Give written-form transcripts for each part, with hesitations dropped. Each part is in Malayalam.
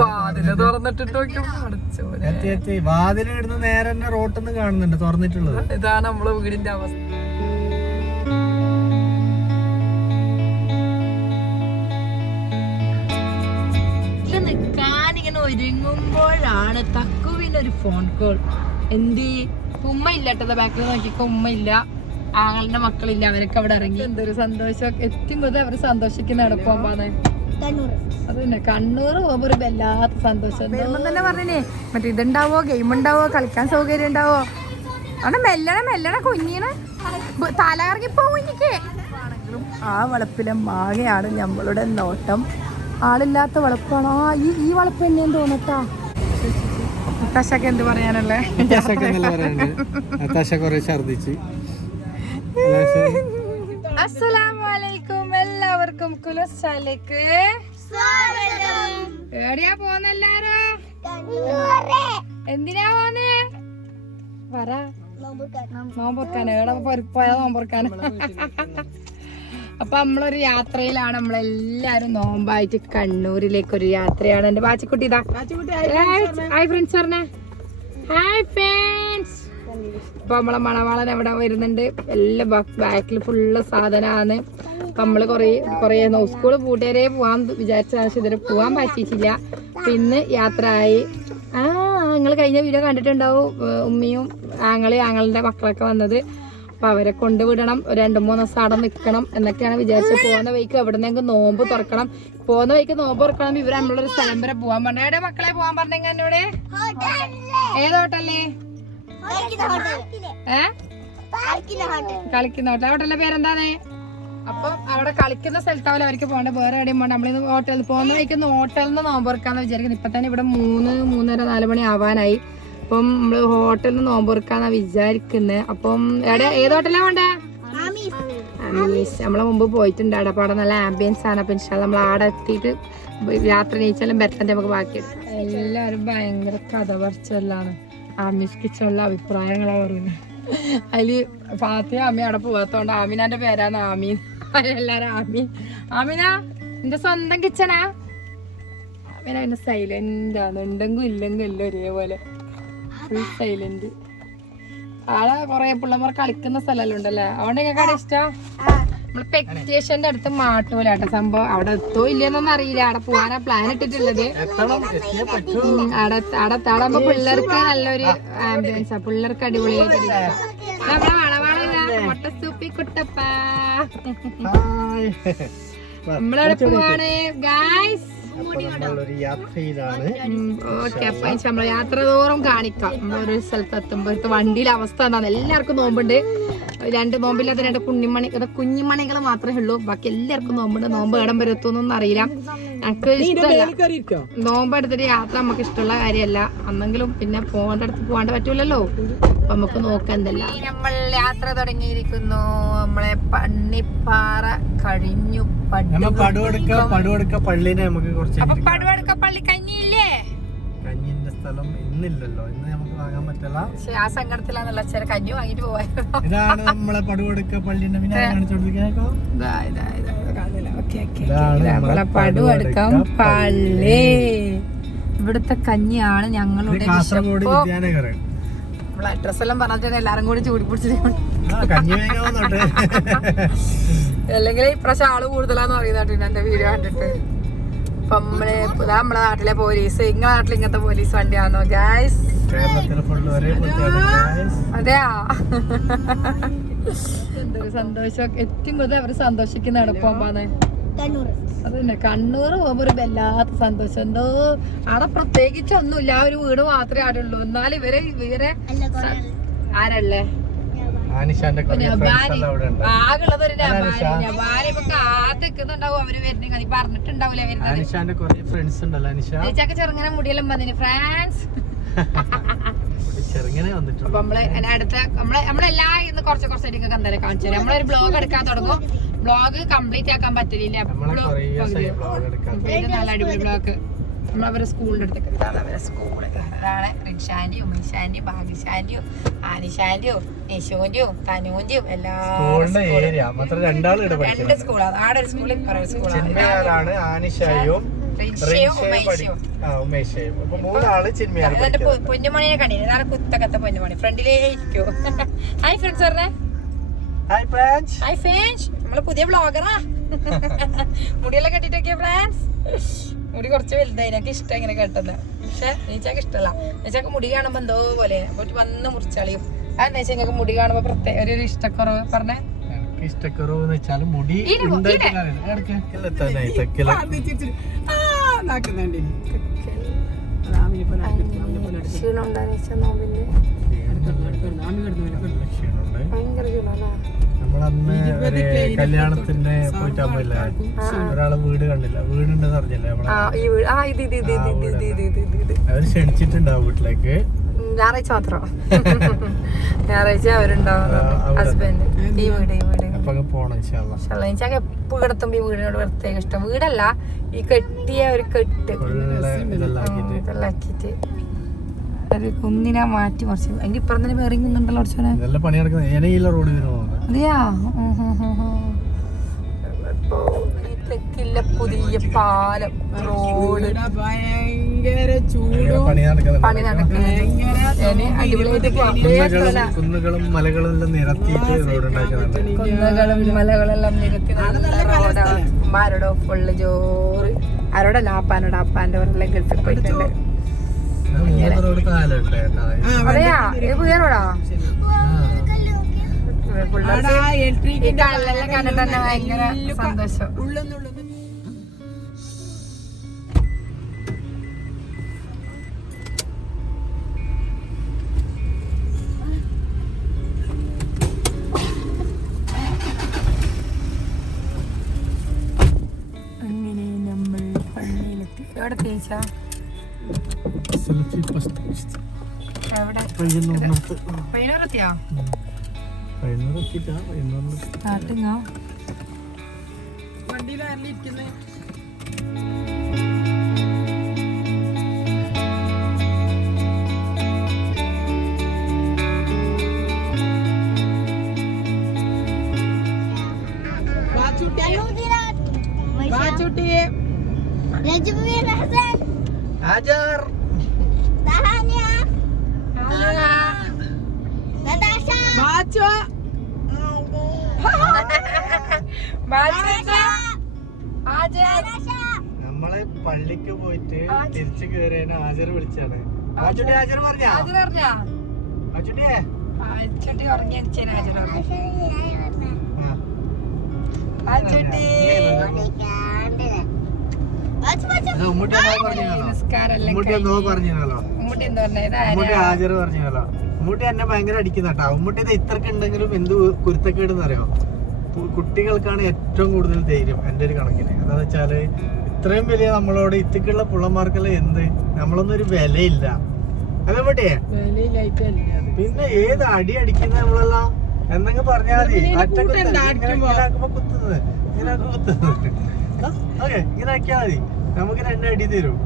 വാതില് തുറന്നിട്ടിട്ട് വാതിലിടുന്ന നേരെ തന്നെ റോട്ടിന്ന് കാണുന്നുണ്ട് തുറന്നിട്ടുള്ളത്. ഇതാണ് നമ്മളെ വീടിന്റെ അവസ്ഥ. നിക്കാനിങ്ങനെ ഒരുങ്ങുമ്പോഴാണ് തക്കുവിന്റെ ഒരു ഫോൺ കോൾ. എന്തി ഉമ്മ ഇല്ല കേട്ടത്, ബാക്കിൽ നോക്കിക്കോ ഉമ്മ ഇല്ല, ആങ്ങളുടെ മക്കളില്ല, അവരൊക്കെ അവിടെ ഇറങ്ങി. എന്തൊരു സന്തോഷം, എത്തുമ്പോൾ അവര് സന്തോഷിക്കുന്ന എളുപ്പമാണ്. അത് തന്നെ കണ്ണൂർ പോകുമ്പോ ഒരു വല്ലാത്ത സന്തോഷം. തന്നെ പറഞ്ഞേ മറ്റേ ഇതുണ്ടാവോ, ഗെയിം ഉണ്ടാവോ, കളിക്കാൻ സൗകര്യം ഉണ്ടാവോ, അവിടെ മെല്ലണ കുഞ്ഞിന് തലകറങ്ങി പോവുന്നിക്ക്. ആ വളപ്പിലെ മാങ്ങയാണ് നമ്മളുടെ നോട്ടം. ആളില്ലാത്ത വളപ്പാണോ ഈ വളപ്പ് തന്നെയെന്ന് തോന്നട്ടാ. മുത്തശ്ശക്ക് എന്ത് പറയാനല്ലേ, അസ്സലാമലൈക്കും. എല്ലാവർക്കും കുലസ്സാലേക്ക് എവിടെയാ പോന്നെല്ലാരും? എന്തിനാ പോന്നേ? പറ. നോമ്പൊറക്കാൻ എവിടെ പോയാ നോമ്പൊറക്കാൻ. അപ്പൊ നമ്മളൊരു യാത്രയിലാണ്, നമ്മളെല്ലാരും നോമ്പായിട്ട് കണ്ണൂരിലേക്ക് ഒരു യാത്രയാണ്. എന്റെ ബാച്ചിക്കുട്ടി ഇതാ ഹായ് ഫ്രണ്ട്സ് പറഞ്ഞേ, ഹായ് ഫ്രണ്ട്സ്. അപ്പൊ നമ്മളെ മണവാളൻ അവിടെ വരുന്നുണ്ട്. എല്ലാം ബാക്കിൽ ഫുള്ള് സാധനമാണ്. അപ്പൊ നമ്മള് കൊറേ സ്കൂള് പൂട്ടിയവരെ പോവാൻ വിചാരിച്ച പക്ഷെ ഇതുവരെ പോവാൻ പറ്റിയിട്ടില്ല. പിന്നെ യാത്ര ആയി. നിങ്ങൾ കഴിഞ്ഞ വീഡിയോ കണ്ടിട്ടുണ്ടാവും, ഉമ്മയും ആങ്ങളുടെ മക്കളൊക്കെ വന്നത്. അപ്പൊ അവരെ കൊണ്ടുവിടണം, 2-3 ദിവസം അവിടെ നിൽക്കണം എന്നൊക്കെയാണ് വിചാരിച്ചത്. പോകുന്ന വഴിക്ക് എവിടെന്നെങ്കിലും നോമ്പ് തുറക്കണം. പോകുന്ന വഴിക്ക് നോമ്പ് തുറക്കണം. ഇവര് നമ്മളൊരു സ്ഥലം വരെ പോവാൻ പറഞ്ഞു. എവിടെ മക്കളെ പോവാൻ പറഞ്ഞെങ്കിൽ എന്നോട്? ഏത് ഹോട്ടല്ലേ? കളിക്കുന്ന ഹോട്ടൽ. ഹോട്ടലിന്റെ പേരെന്താണ്? അപ്പം അവിടെ കളിക്കുന്ന സ്ഥലത്താവില്ല അവർക്ക് പോകേണ്ട, വേറെ എവിടെയും പോകണ്ട. നമ്മളിന്ന് ഹോട്ടലിൽ പോകുന്ന വഴിക്കുന്ന ഹോട്ടലിൽ നിന്ന് നോമ്പ് തുറക്കാന്ന് വിചാരിക്കുന്നത്. ഇപ്പൊ തന്നെ ഇവിടെ 3-3:30-4 മണി ആവാനായി. അപ്പം നമ്മള് ഹോട്ടലിൽ നിന്ന് നോമ്പ് തുറക്കാന്നാ വിചാരിക്കുന്നത്. അപ്പം ഏത് ഹോട്ടലാ വേണ്ടേ? അമീസ്. നമ്മളെ മുമ്പ് പോയിട്ടുണ്ട് അവിടെ. അപ്പൊ അവിടെ നല്ല ആംബിയൻസ് ആണ്. അപ്പൊ ഇൻഷാ അല്ലാഹ് നമ്മൾ അവിടെ എത്തിയിട്ട് യാത്ര നീച്ചാലും ബെറ്ററിന്റെ നമുക്ക് ബാക്കി എടുക്കാം. എല്ലാരും ഭയങ്കര കഥ പറച്ചല്ലാണ്. ആമീസ് കിച്ചണിലെ അഭിപ്രായങ്ങളാ പറയുന്നത്. അതില് ഫാത്തിയ അമ്മ അവിടെ പോകാത്തോണ്ട് ആമിനാന്റെ പേരാണ് ആമീൻ. എല്ലാരും ആമീന നിന്റെ സ്വന്തം കിച്ചനാ? ആമീന പിന്നെ സൈലന്റ് ആണ്, ഉണ്ടെങ്കിൽ ഇല്ലെങ്കിൽ എല്ലാം ഒരേപോലെ ഫുൾ സൈലന്റ്. ആളെ കൊറേ പിള്ളമാർ കളിക്കുന്ന സ്ഥലമെല്ലാം ഉണ്ടല്ലേ, അതുകൊണ്ട് ഞങ്ങൾക്ക് ഇഷ്ടം. നമ്മള് പെക്ടേഷന്റെ അടുത്ത് മാട്ടൂലാട്ടോ സംഭവം. അവിടെ എത്തോ ഇല്ലെന്നൊന്നും അറിയില്ല. അവിടെ പോകാനാ പ്ലാൻ ഇട്ടിട്ടുള്ളത്. അവിടെ പിള്ളേർക്ക് നല്ലൊരു ആംബിയൻസാ, പിള്ളേർക്ക് അടിപൊളിയായിട്ട്. നമ്മളെ വളവാളില്ല മുട്ടസൂപ്പി കുട്ടപ്പ. നമ്മളവിടെ പോവാണ് ഗായ്സ്. ഓക്കെ, അപ്പൊ നമ്മളെ യാത്ര തോറും കാണിക്കാം. നമ്മളൊരു സ്ഥലത്ത് എത്തുമ്പോ വണ്ടിയിലെ അവസ്ഥ എന്താണ്. എല്ലാവർക്കും നോമ്പുണ്ട്. 2 നോമ്പില്ലാത്ത 2 കുഞ്ഞിമണികൾ മാത്രമേ ഉള്ളൂ. ബാക്കി എല്ലാവർക്കും നോമ്പുണ്ട്. നോമ്പ് ഇടം വരെ എത്തുന്നൊന്നും അറിയില്ല. ഞങ്ങൾക്ക് ഇഷ്ടമല്ല നോമ്പ് എടുത്തിട്ട് യാത്ര, നമുക്ക് ഇഷ്ടമുള്ള കാര്യമല്ല. അന്നെങ്കിലും പിന്നെ പോകേണ്ട അടുത്ത് പോകാണ്ട് പറ്റൂലല്ലോ. അപ്പൊ നമുക്ക് നോക്കാം എന്തെല്ലാം. നമ്മൾ യാത്ര തുടങ്ങിയിരിക്കുന്നു. നമ്മളെ പണ്ണിപ്പാറ കഴിഞ്ഞു. പടുവടുക്ക പള്ളിനെ നമുക്ക് പടുവടുക്ക പള്ളി കഞ്ഞിയില്ലേ? കഞ്ഞിന്റെ സ്ഥലം ഇന്നില്ലല്ലോ, ഇന്ന് നമുക്ക് വാങ്ങാൻ പറ്റില്ല. ആ സങ്കടത്തിലാണല്ലോ ചില കഞ്ഞി വാങ്ങിട്ട് പോവാൻ. ഇതാണ് നമ്മളെ പടുവടുക്ക പള്ളിന്റെ പടുവടുക്കം പള്ളി. ഇവിടുത്തെ കഞ്ഞിയാണ് ഞങ്ങളുടെ കാസർഗോഡ് വിദ്യാനഗർ. നമ്മളെ അഡ്രസ് എല്ലാം പറഞ്ഞിട്ട് എല്ലാരും കൂടി ചൂടി പിടിച്ചിട്ട് അല്ലെങ്കിൽ ഇപ്രാവശ്യം ആള് കൂടുതലാന്ന് പറയുന്നുണ്ട് എന്റെ വീഡിയോ കണ്ടിട്ട്. അപ്പൊ നമ്മളെ നാട്ടിലെ പോലീസ്, നിങ്ങളെ നാട്ടിൽ ഇങ്ങനത്തെ പോലീസ് വണ്ടിയാണോ ഗായ്സ്? അതെയാ, എന്തൊരു സന്തോഷം. ഏറ്റവും കൂടുതൽ അവര് സന്തോഷിക്കുന്ന എളുപ്പമാണ്. അത് തന്നെ കണ്ണൂർ പോകുമ്പോ ഒരു വല്ലാത്ത സന്തോഷം. എന്തോ അവിടെ പ്രത്യേകിച്ച് ഒന്നുമില്ല, ഒരു വീട് മാത്രമേ അവിടെ ഉള്ളൂ. എന്നാലും ഇവരെ ആരല്ലേ ആകുള്ളത് ഒരു നബാരി ഇപ്പൊ കാത്തിക്കുന്നുണ്ടാവും. അവര് വരുന്ന പറഞ്ഞിട്ടുണ്ടാവൂലേ വരുന്നത്. ചെറുങ്ങനെ മുടിയെല്ലാം വന്നിന് ഫ്രാൻസ്. അപ്പൊ നമ്മള് അടുത്ത നമ്മളെല്ലാ ഇന്ന് കുറച്ചായിട്ട് എന്തായാലും കാണിച്ചു തരാം. നമ്മളൊരു ബ്ലോഗ് എടുക്കാൻ തുടങ്ങും. ബ്ലോഗ് കംപ്ലീറ്റ് ആക്കാൻ പറ്റില്ല. നല്ല അടിപൊളി ബ്ലോഗ്. നമ്മളവരെ സ്കൂളിന്റെ അടുത്തേക്ക് അവരെ സ്കൂള്. അതാണ് റിൻഷാന്റെയും ഉമ്മീഷാന്റെയും ഭാഗ്യശാന്റെയും ആനിഷാന്റെയും യശോന്റെയും തനൂന്റെയും എല്ലാ 2 സ്കൂളാണ്. ആടെ ഒരു സ്കൂളിൽ ആനിഷയും ഉമേഷയും. അപ്പൊ മൂന്നാള് ചിന്മയാണ് എന്നിട്ട് പൊന്നുമണിയെ കണ്ടില്ല, ഇതാണ് കുത്തകത്തെ പൊന്നുമണി, ഫ്രണ്ടിലേ ഇരിക്കൂ. ഹായ് ഫ്രണ്ട്സ് പറഞ്ഞേ. Hi friends. ഹായ് ഫ്രണ്ട്സ്, നമ്മള് പുതിയ വ്ളോഗറാ. മുടിയെല്ലാം കെട്ടിട്ടൊക്കെയാ ഫ്രണ്ട്സ്. മുടി കുറച്ച് വലുതായി, എനിക്ക് ഇഷ്ടം ഇങ്ങനെ കെട്ടുന്നത്. പക്ഷെ നീച്ചാക്ക് ഇഷ്ടമല്ല. നീച്ചാക്ക് മുടി കാണുമ്പോ എന്തോ പോലെ പോയിട്ട് വന്ന് മുറിച്ചളിയും. അതെന്താ വെച്ചാൽ നിങ്ങൾക്ക് മുടി കാണുമ്പോ പ്രത്യേക ഒരു ഇഷ്ടക്കുറവ് പറഞ്ഞേ. ഇഷ്ടക്കുറവ് എന്ന് വെച്ചാൽ മുടി നമ്മളന്ന് കല്യാണത്തിന് പോയിട്ടാകുമ്പോല്ല ഒരാളെ വീട് കണ്ടില്ല, വീടുണ്ടെന്ന് അറിഞ്ഞില്ലേ നമ്മളെ, അവര് ക്ഷണിച്ചിട്ടുണ്ടാവും വീട്ടിലേക്ക്. ഞായറാഴ്ച മാത്രം, ഞായറാഴ്ച അവരുണ്ടാവും ഹസ്ബൻഡ്. ഈ വീട് പോണം എനിക്ക് എപ്പോഴും കിടത്തുമ്പോ ഈ വീടിനോട് പ്രത്യേക ഇഷ്ടം. വീടല്ല, ഈ കെട്ടിയ ഒരു കെട്ട് ഇതെല്ലാക്കിട്ട് ഒരു കുന്നിനെ മാറ്റി മറിച്ച്. എനിക്ക് ഇപ്പുറം തന്നെ വേറെ കുന്നുണ്ടല്ലോ അതെയാ. തെക്കില്ല പുതിയ പാലം, റോഡ്, പണി നടക്കുന്നത്. കുന്നുകളും മലകളും എല്ലാം നിരത്തിയിട്ട് റോഡ് ഉണ്ടാക്കുന്നുണ്ട്. കുന്നുകളും മലകളെല്ലാം നിരത്തി ആരോടോ ഫുള്ള് ചോറ്. ആരോടല്ല, ആപ്പാനോട്. ആപ്പാന്റെ അവരെല്ലാം ഗൾഫിൽ പോയിട്ടുണ്ട്. അതെയാ, ഇത് പുതിയ റോഡാ. പിള്ളേർക്ക് കല്ലെല്ലാം കണ്ടിട്ട് തന്നെ ഭയങ്കര സന്തോഷം. അങ്ങനെ നമ്മൾ പള്ളിയിലെത്തി. എവിടെ തേച്ചാ? എവിടെ? പയ്യന്നൂരെത്തിയാ? വണ്ടിയിലാരിലിരിക്കുന്നേ? നമ്മളെ പള്ളിക്ക് പോയിട്ട് തിരിച്ചു കയറിയ ഹാജർ വിളിച്ചാണ്. ഹാജർ പറഞ്ഞാ ഹാജർ പറഞ്ഞല്ലോ. ഉമ്മൂട്ടി എന്നെ ഭയങ്കര അടിക്കുന്നട്ടാ. ഉമ്മൂട്ടി ഇത്രക്ക് ഉണ്ടെങ്കിലും എന്ത് കുരുത്തക്കേടെന്ന് അറിയോ, കുട്ടികൾക്കാണ് ഏറ്റവും കൂടുതൽ ധൈര്യം എന്റെ ഒരു കണക്കിന്. എന്താന്ന് വെച്ചാല് ഇത്രയും വലിയ നമ്മളോട് ഇത്തിക്കുള്ള പുള്ളമാർക്കെല്ലാം എന്ത് നമ്മളൊന്നും ഒരു വിലയില്ല. അല്ലേ പറ്റിയേ? പിന്നെ ഏത് അടി അടിക്കുന്ന നമ്മളെല്ലാം എന്തെങ്കിലും പറഞ്ഞാൽ മതി. കുത്തുന്നത് ഓക്കെ, ഇങ്ങനെ ആക്കിയാ മതി. നമുക്ക് 2 അടി തരും.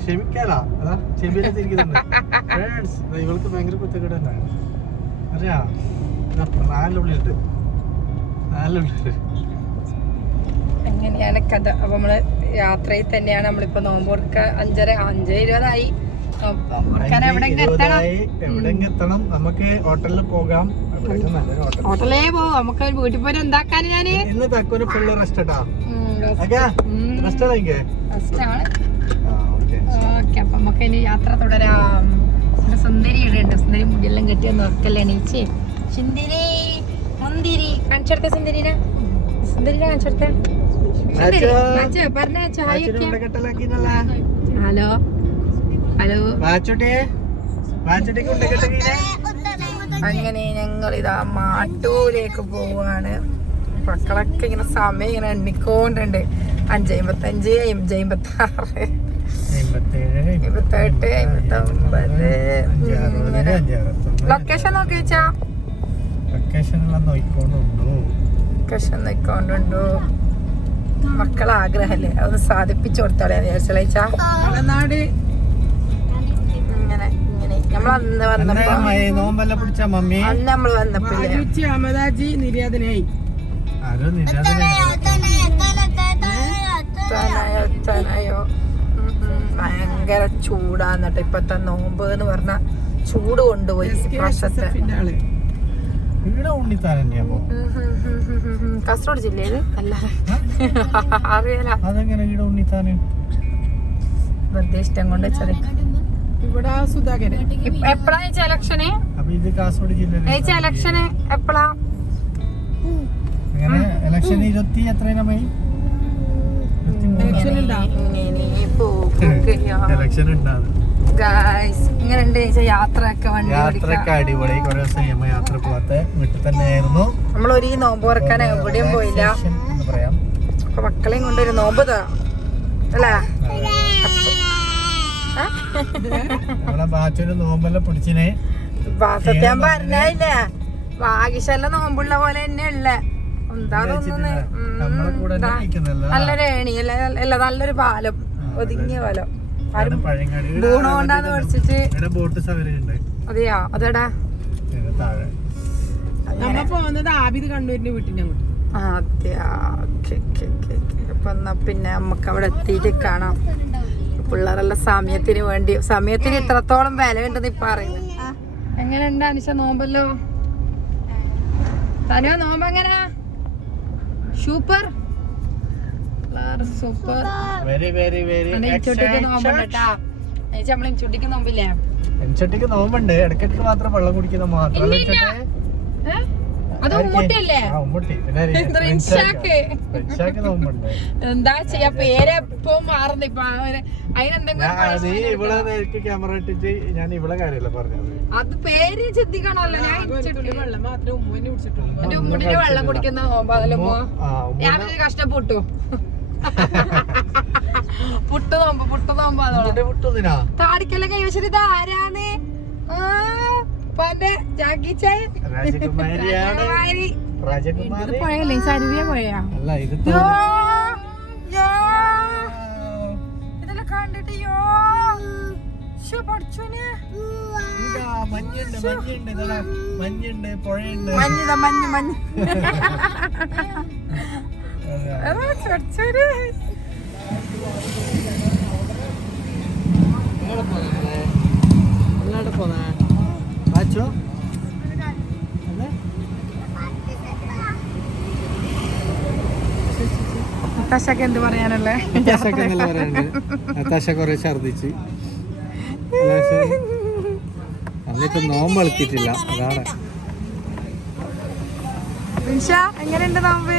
ക്ഷമിക്കാലാ. അതാ ചെമ്പിരിക്കുന്നുണ്ട്. ഇവൾക്ക് ഭയങ്കര കുത്തക്കേട് തന്നെ അറിയാ. 4 ഉള്ളിലുണ്ട്. അങ്ങനെയാണ് കഥ. അപ്പൊ നമ്മള് യാത്രയിൽ തന്നെയാണ്. നമ്മളിപ്പോ നോമ്പോർക്ക 5:20 എവിടെങ്കിലും നമുക്ക് ഹോട്ടലിൽ പോകാം. ഹോട്ടലേ പോവും. നമുക്ക് വീട്ടിൽ പോയി എന്താക്കാൻ ഞാന് ഇന്ന് തക്കൊരു ഫുള്ള് റെസ്റ്റ് ആണ്. ഓക്കെ, അപ്പൊ നമുക്ക് ഇനി യാത്ര തുടരാം. സുന്ദരി ഇടുണ്ട്. സുന്ദരി മുടിയെല്ലാം കെട്ടിയൊന്ന് ഉറക്കല്ലേ എണീച്ച്. സുന്ദരി മുന്തിരി കാണിച്ചെടുത്ത. സുന്ദരിനെ കാണിച്ചെടുത്ത. പറഞ്ഞ ചായ. ഹലോ അങ്ങനെ ഞങ്ങൾ ഇതാ മാട്ടൂലേക്ക് പോവാണ്. മക്കളൊക്കെ ഇങ്ങനെ സമയം ഇങ്ങനെ എണ്ണിക്കൊണ്ടുണ്ട്. 5:55, 5:56, 57, 58, 59. ലൊക്കേഷൻ നോക്കി വെച്ചാ ലൊക്കേഷൻ നോക്കൊണ്ടുണ്ടോ? മക്കളെ ആഗ്രഹല്ലേ, അതൊന്ന് സാധിപ്പിച്ചു കൊടുത്താളെ വിചാരിച്ചാ. ഇങ്ങനെ നമ്മൾ അന്ന് വന്നപ്പോ അന്ന് നമ്മൾ വന്നപ്പോ എത്താനായോ ഭയങ്കര ചൂടാന്നിട്ട് ഇപ്പത്തെ നോമ്പ് എന്ന് പറഞ്ഞ ചൂട് കൊണ്ടുപോയി വർഷത്തെ. കാസർഗോഡ് ജില്ലയില് അല്ല അറിയാലോ, വെറുതെ ഇഷ്ടം കൊണ്ട് വെച്ചത്. ഇവിടെ സുധാകരൻ എപ്പഴാ ഇലക്ഷന്? ഇലക്ഷന് എപ്പഴാ? ഇങ്ങനെയുണ്ട് യാത്രയൊക്കെ യാത്രയൊക്കെ അടിപൊളി. കുറെ ദിവസം യാത്ര പോവാത്ത വീട്ടിൽ തന്നെയായിരുന്നു. നമ്മളൊരു നോമ്പ് തുറക്കാൻ എവിടെയും പോയില്ല. അപ്പൊ മക്കളെയും കൊണ്ടൊരു നോമ്പ് അല്ലേ? നമ്മളെ ബാച്ചൊരു നോമ്പെല്ലാം പിടിച്ചിനെ. സത്യം പറഞ്ഞില്ലേ, ഭാഗ്യശാല നോമ്പുള്ള പോലെ തന്നെ ഉള്ള എന്താ തോന്നുന്നു. നല്ലൊരു ഏണി അല്ല, നല്ലൊരു പാലം, ഒതുങ്ങിയ പാലം. ഗുണോണ്ടാന്ന് പഠിച്ചിട്ട്. അതെയാ, അതെടാ പോകുന്നത് ആബിദ് കണ്ണൂരിന്റെ വീട്ടിന്റെ അങ്ങോട്ട്. അതെയാ, അപ്പൊ എന്നാ പിന്നെ നമുക്ക് അവിടെ എത്തിയിട്ട് കാണാം. പിള്ളേരെല്ലാം സമയത്തിന് ഇത്രത്തോളം വില ഉണ്ടെന്ന് ഇപ്പൊ അറിയുന്നത്. എങ്ങനെയുണ്ട് അനിഷ നോമ്പല്ലോ? തനുവ നോമ്പ് എങ്ങനെയാ? Super super. ചുട്ടിക്ക് നോമ്പില്ലേ? എൻചട്ടിക്ക് നോമ്പുണ്ട്. ഇടയ്ക്കിടയ്ക്ക് മാത്രം വെള്ളം കുടിക്കുന്ന മാത്രമല്ല. എന്താ ചെയ്യാ, പേരെപ്പോ മാറുന്നു. ഇപ്പൊ അതിനെന്തെങ്കിലും ക്യാമറ ഇട്ടിട്ട് ഞാൻ ഇവിടെ കാര്യമല്ല പറഞ്ഞത്. അത് പേര് ചിന്തിക്കണല്ലോ. എന്റെ ഉമ്മുട്ടിന്റെ വെള്ളം കുടിക്കുന്ന നോമ്പല്ലോ. ഞാനൊരു കഷ്ടപ്പെട്ടു. പുട്ട് നോമ്പ് താടിക്കല്ല കൈവശം. ഇത് ആരാണ്? പോയല്ലേ സരുവിയ പോയാ? ഇതെല്ലാം കണ്ടിട്ട് നത്താശക്ക് എന്ത് പറയാനല്ലേ? നത്താശ കൊറേ ഛർദിച്ച് എന്നിട്ട് നോമ്പ് കളിച്ചിട്ടില്ല. അതാണ്. എങ്ങനെയുണ്ട് നോമ്പ്?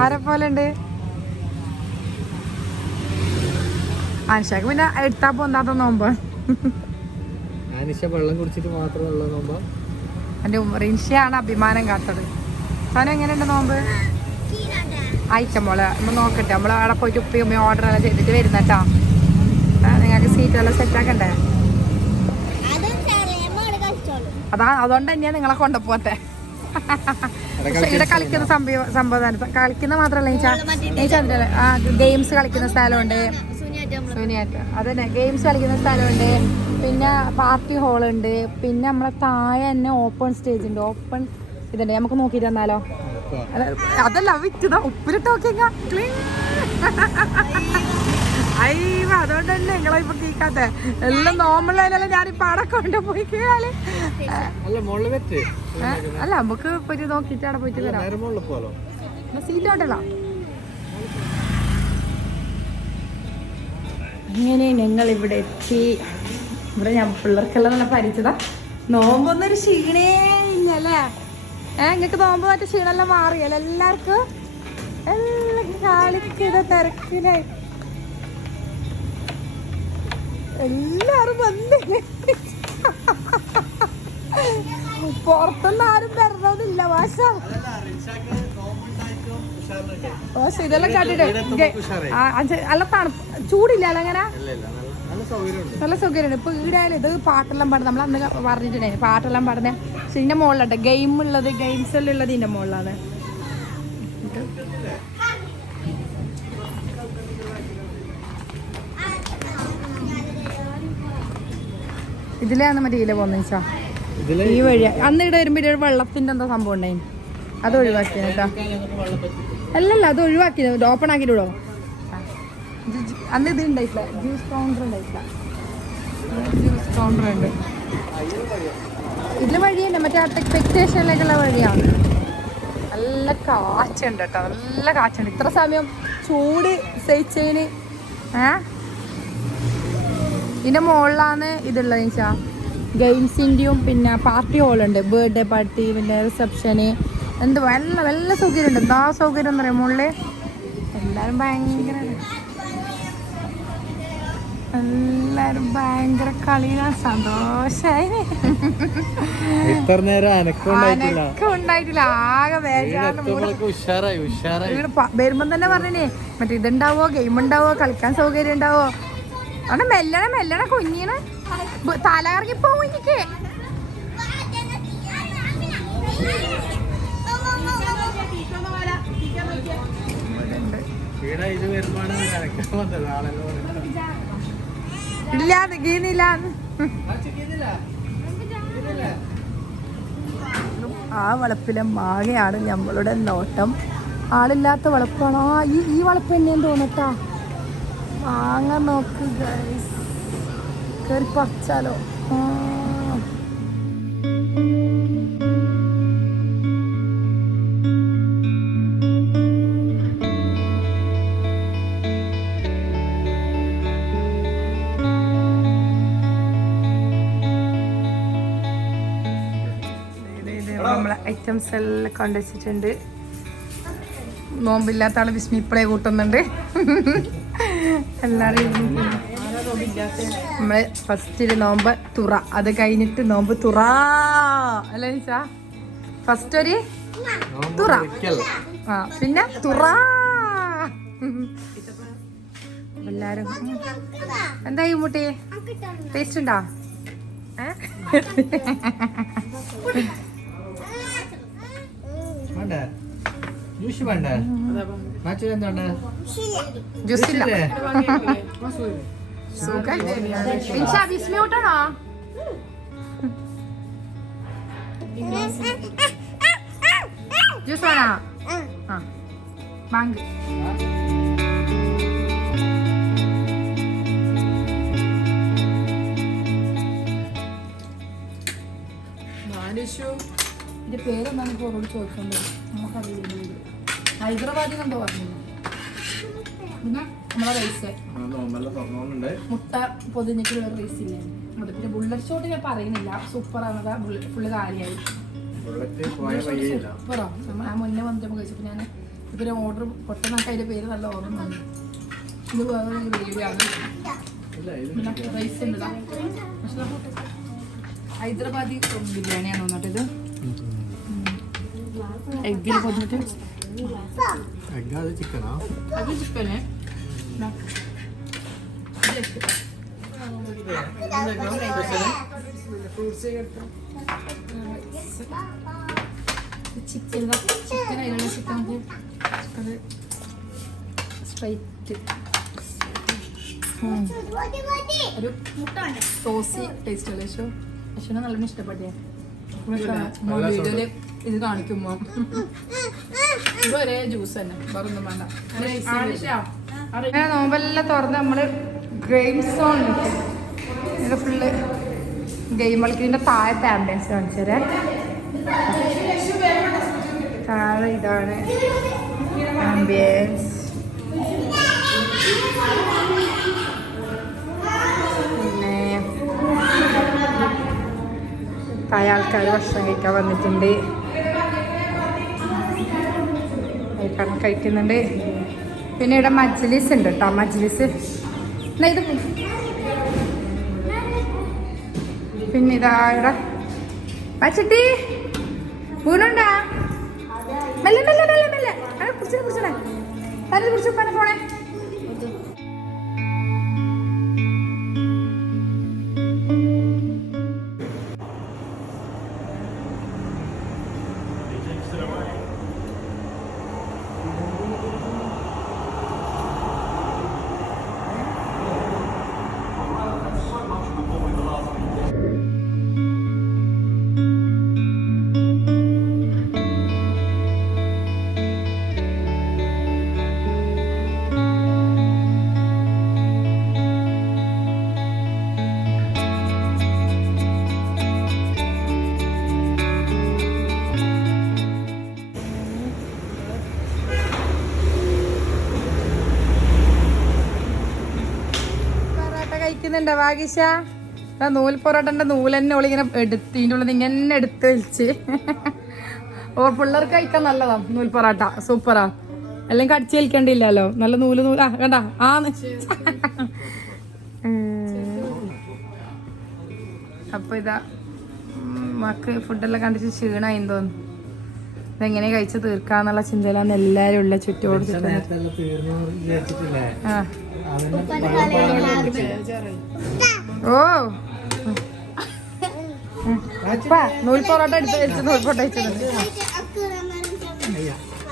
ആരെ പോലെ ഉണ്ട്? ആനിഷക്ക് പിന്നെ എടുത്താ പോന്നാത്ത നോമ്പ്. ആനിഷ വെള്ളം കുടിച്ചിട്ട് മാത്രമുള്ള നോമ്പ്. എന്റെ റിൻഷയാണ് അഭിമാനം കാട്ടത്. സാധനം എങ്ങനെയുണ്ട് നോമ്പ്? അയച്ച മോള് നമ്മൾ നോക്കട്ടെ. നമ്മൾ അവിടെ പോയിട്ട് ഉപ്പയും ഉമ്മയും ഓർഡർ എല്ലാം ചെയ്തിട്ട് വരുന്നട്ടാ. നിങ്ങൾക്ക് സീറ്റെല്ലാം സെറ്റാക്കണ്ടേ? അതുകൊണ്ട് തന്നെയാ നിങ്ങളെ കൊണ്ടുപോകത്തെ. ഇവിടെ കളിക്കുന്ന സംഭവം കളിക്കുന്ന മാത്രല്ല ഗെയിംസ് കളിക്കുന്ന സ്ഥലമുണ്ട്. സുനിയായിട്ട് അതന്നെ ഗെയിംസ് കളിക്കുന്ന സ്ഥലമുണ്ട്. പിന്നെ പാർട്ടി ഹാളുണ്ട്. പിന്നെ നമ്മളെ താഴെ തന്നെ ഓപ്പൺ സ്റ്റേജ് ഉണ്ട്. ഓപ്പൺ ഇതുണ്ട്. നമുക്ക് നോക്കിയിട്ട് തന്നാലോ? അതല്ല വിറ്റുതാ ഉപ്പിലിട്ട് നോക്കിയാ. അയ്യോ, അതുകൊണ്ട് തന്നെ നിങ്ങളെ ഇപ്പൊ കേൾക്കാത്തെ എല്ലാം നോമ്പുള്ളതിനെല്ലാം ഞാനിപ്പോ അവിടെ കൊണ്ടുപോയി കേള്. അല്ല നമുക്ക് പോയിട്ട് നോക്കിട്ട് അവിടെ പോയിട്ട് തരാം. സീറ്റോട്ടല്ല. ഇങ്ങനെ ഞങ്ങൾ ഇവിടെ എത്തി. ഇവിടെ ഞാൻ പിള്ളേർക്കെല്ലാം നല്ല പരിചിതാ. നോമ്പൊന്നൊരു ക്ഷീണേ ഇല്ലല്ലേ? നിങ്ങൾക്ക് നോമ്പ് മറ്റേ ക്ഷീണെല്ലാം മാറിയല്ലോ എല്ലാവർക്കും? എല്ലാം കളിക്കുന്ന തിരക്കിലായി എല്ലാരും വന്നില്ലേ? പുറത്തൊന്നും ആരും വരണമെന്നില്ല. പക്ഷെ ഇതെല്ലാം കണ്ടിട്ട് അല്ല തണുപ്പ് ചൂടില്ലല്ലോ അങ്ങനെ നല്ല സൗകര്യമുണ്ട്. ഇപ്പൊ ഈടായാലും ഇത് പാട്ടെല്ലാം പാടുന്നത് നമ്മൾ അന്ന് പറഞ്ഞിട്ടുണ്ടേ. പാട്ടെല്ലാം പാടുന്നത് ഇതിന്റെ മുകളിലുണ്ട്. ഗെയിം ഉള്ളത് ഗെയിംസ് എല്ലാം ഉള്ളത് ഇതിന്റെ മുകളിലാണ്. ഇതിലാണ് മറ്റേ ഇതിലെ പോകുന്ന ഈ വഴി. അന്ന് ഇവിടെ വരുമ്പോ വെള്ളത്തിന്റെ എന്താ സംഭവം ഉണ്ടായി. അത് ഒഴിവാക്കിയത് കേട്ടോ. അല്ലല്ല അത് ഒഴിവാക്കിയത്, ഓപ്പൺ ആക്കിയിട്ടോ. അന്ന് ഇത് ഉണ്ടായിട്ടില്ല, ജ്യൂസ് കൗണ്ടർ ഉണ്ടായിട്ടില്ല. ജ്യൂസ് കൗണ്ടർ ഉണ്ട് ഇതിൽ. വഴി തന്നെ മറ്റേ ടെക് സ്റ്റേഷനിലേക്കുള്ള വഴിയാണ്. നല്ല കാറ്റുണ്ട് കേട്ടോ, നല്ല കാറ്റുണ്ട്. ഇത്ര സമയം ചൂട് സഹിച്ചതിന്. ഇതിൻ്റെ മുകളിലാണ് ഇതുള്ളത് വെച്ചാൽ ഗെയിംസിൻ്റെയും പിന്നെ പാർട്ടി ഹോളുണ്ട്. ബർത്ത്ഡേ പാർട്ടി, പിന്നെ റിസപ്ഷന്, എന്ത് നല്ല സൗകര്യമുണ്ട്. എന്താ സൗകര്യം എന്ന് പറയാം മുകളിൽ. എല്ലാവരും കളിയിലാണ്, സന്തോഷായി. അനക്കുണ്ടായിട്ടില്ല, ആകെ വരുമ്പം തന്നെ പറഞ്ഞേ മറ്റേ ഇതുണ്ടാവോ, ഗെയിം ഉണ്ടാവോ, കളിക്കാൻ സൗകര്യം ഉണ്ടാവോ. അവിടെ മെല്ലണ കുഞ്ഞീണ് തല കറങ്ങി പോവും എനിക്ക്. ആ വളപ്പിലെ മാങ്ങയാണ് നമ്മളുടെ നോട്ടം. ആളില്ലാത്ത വളപ്പാണോ? ഈ വളപ്പ് തന്നെയെന്ന് തോന്നട്ടാ. മാങ്ങ നോക്ക് ഗൈസ്, കേറി പറിച്ചാലോ. നമ്മളെ ഐറ്റംസ് എല്ലാം കൊണ്ടുവച്ചിട്ടുണ്ട്. നോമ്പില്ലാത്ത ആള് വിസ്മി ഇപ്പളേ കൂട്ടുന്നുണ്ട്. എല്ലാവരും നമ്മള് ഫസ്റ്റില് നോമ്പ് തുറ, അത് കഴിഞ്ഞിട്ട് നോമ്പ് തുറ അല്ലേ നിച്ചാ? ഫസ്റ്റ് ഒരു തുറ, പിന്നെ തുറ. എല്ലാരും എന്തായി മുട്ടി ടേസ്റ്റ് ഉണ്ടോ? ജ്യൂസില്ല. വിസ്മി കൂട്ടണോ? ജ്യൂസ് വേണോ? ആ ബാങ്ക്. ഇതിന്റെ പേരെന്താണ് ഇപ്പോൾ അവരോട് ചോദിക്കേണ്ടത്? നമുക്കറിയില്ല. ഹൈദരാബാദിൽ എന്തോ പറഞ്ഞു. പിന്നെ നമ്മളെ റൈസ് മുട്ട പൊതിഞ്ഞിട്ടുള്ള റൈസ് ഇല്ലേ അത്. പിന്നെ ബുള്ളറ്റ് ഷോട്ട് ഞാൻ പറയുന്നില്ല, സൂപ്പറാണ്. ഫുള്ള് കാര്യമായി സൂപ്പറോ. നമ്മൾ ആ മുന്നേ വന്നിട്ട് കഴിച്ചപ്പോൾ ഞാൻ ഇതൊരു ഓർഡർ പൊട്ടെന്നൊക്കെ അതിൻ്റെ പേര് നല്ല ഓർമ്മ വന്നു. ഇത് വേറെ വീഡിയോ ആണ്. റൈസ് ഉണ്ട്, ഹൈദരാബാദി ബിരിയാണിയാണ് തോന്നിട്ട്. ഇത് എഗ്ഗിൽ പൊതിഞ്ഞിട്ട് അത് ചിക്കന് ചിക്കൻ അതിലുള്ള ചിക്കൻ സ്ട്രൈറ്റ് ഒരു സോസി ടേസ്റ്റ് അല്ലേ. യശുവിനെ നല്ലോണം ഇഷ്ടപ്പെട്ടേ. വീഡിയോയില് ഇത് കാണിക്കുമ്പോ ഇത് ഒരേ ജ്യൂസ് തന്നെ, വേറൊന്നും വേണ്ട. നോമ്പെല്ലാം തുറന്ന് നമ്മള് ഗെയിം സോൺ ഇത് ഫുള്ള് ഗെയിം കളിക്കുന്നതിന്റെ താഴത്തെ ആംബിയൻസ് കാണിച്ചേരേ. താഴെ ഇതാണ് ആംബിയൻസ്. പിന്നെ താഴെ ആൾക്കാർ ഭക്ഷണം കഴിക്കാൻ വന്നിട്ടുണ്ട്, കഴിക്കുന്നുണ്ട്. പിന്നെ ഇവിടെ മജ്ലിസ് ഉണ്ട് കേട്ടോ. മജ്ലിസ് ഇത് പിന്നെ ഇതാ ഇവിടെ പച്ചട്ടി പൂനുണ്ടാ. മെല്ലെ മെല്ലെ മെല്ലെ മെല്ലെ കുറിച്ചേ കുറിച്ചേ അതിനെ കുറിച്ച് പണ പോണേ. കാണുന്നുണ്ടോ വാഗീഷ? നൂൽ പൊറോട്ടന്റെ നൂലെന്നെ ഓളിങ്ങനെ ഇതിൻ്റെ ഉള്ളത് ഇങ്ങനെ എടുത്ത് വലിച്ച്. ഓ പിള്ളേർക്ക് കഴിക്കാൻ നല്ലതാ നൂൽ പൊറോട്ട, സൂപ്പറാ. അല്ലെങ്കിൽ കടിച്ചു വലിക്കണ്ടില്ലല്ലോ, നല്ല നൂല് നൂലാ കണ്ട. അപ്പൊ ഇതാ മക്ക് ഫുഡെല്ലാം കണ്ടിട്ട് ക്ഷീണമായി തോന്നുന്നു. ഇതെങ്ങനെ കഴിച്ച് തീർക്കാന്നുള്ള ചിന്തയിലാണ് എല്ലാരും ഉള്ള ചുറ്റോട് ചുറ്റും. ഓ നൂൽ പൊറോട്ട എടുത്ത് വെച്ച് നൂൽ പൊറോട്ട വെച്ചിട്ടുണ്ട്.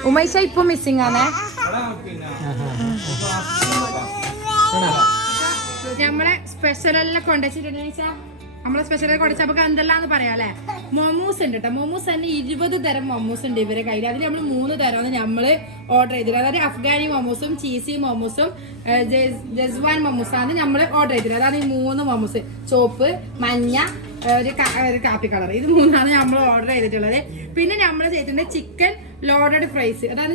ഉമേഷ ഇപ്പൊ മിസ്സിംഗ് ആണേ. നമ്മളെ സ്പെഷ്യലെല്ലാം കൊണ്ടുവച്ചിട്ടുണ്ട്. നമ്മളെ സ്പെഷ്യൽ കൊടച്ച നമുക്ക് എന്തെല്ലാന്ന് പറയാം അല്ലെ. മൊമോസ് ഉണ്ട് കേട്ടോ. മൊമോസ് തന്നെ 20 തരം മൊമോസ് ഉണ്ട് ഇവരെ കയ്യിൽ. അതിൽ നമ്മൾ 3 തരമാണ് നമ്മള് ഓർഡർ ചെയ്തിട്ട്. അതായത് അഫ്ഗാനി മൊമോസും ചീസി മൊമോസും ജസ്വാൻ മൊമോസാണ് നമ്മൾ ഓർഡർ ചെയ്തിട്ട്. അതാണ് ഈ 3 മൊമോസ്. ചോപ്പ്, മഞ്ഞ, ഒരു കാപ്പി കളർ. ഇത് 3ആണ് നമ്മൾ ഓർഡർ ചെയ്തിട്ടുള്ളത്. പിന്നെ നമ്മൾ ചെയ്തിട്ടുണ്ട് ചിക്കൻ ലോഡഡ് ഫ്രൈസ്. അതാണ്